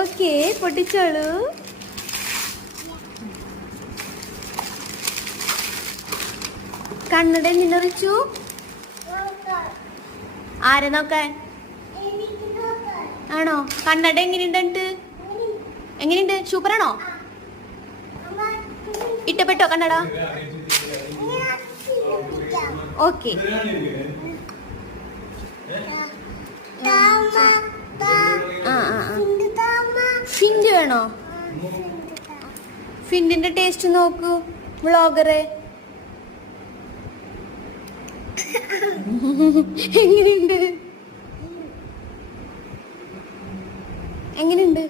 Okay, പൊട്ടിച്ചോളൂ. കണ്ണട എന്തിനു റിച്ചു? ആരെ നോക്കാൻ? ആണോ? കണ്ണട എങ്ങനെയുണ്ട്? എങ്ങനെയുണ്ട്? സൂപ്പറാണോ? ഇഷ്ടപ്പെട്ടോ കണ്ണട? ഓക്കെ. ഫിൻഡ് വേണോ? ഫിൻഡിന്റെ ടേസ്റ്റ് നോക്കൂ വ്ളോഗറെ. എങ്ങനെയുണ്ട്? എങ്ങനെയുണ്ട്?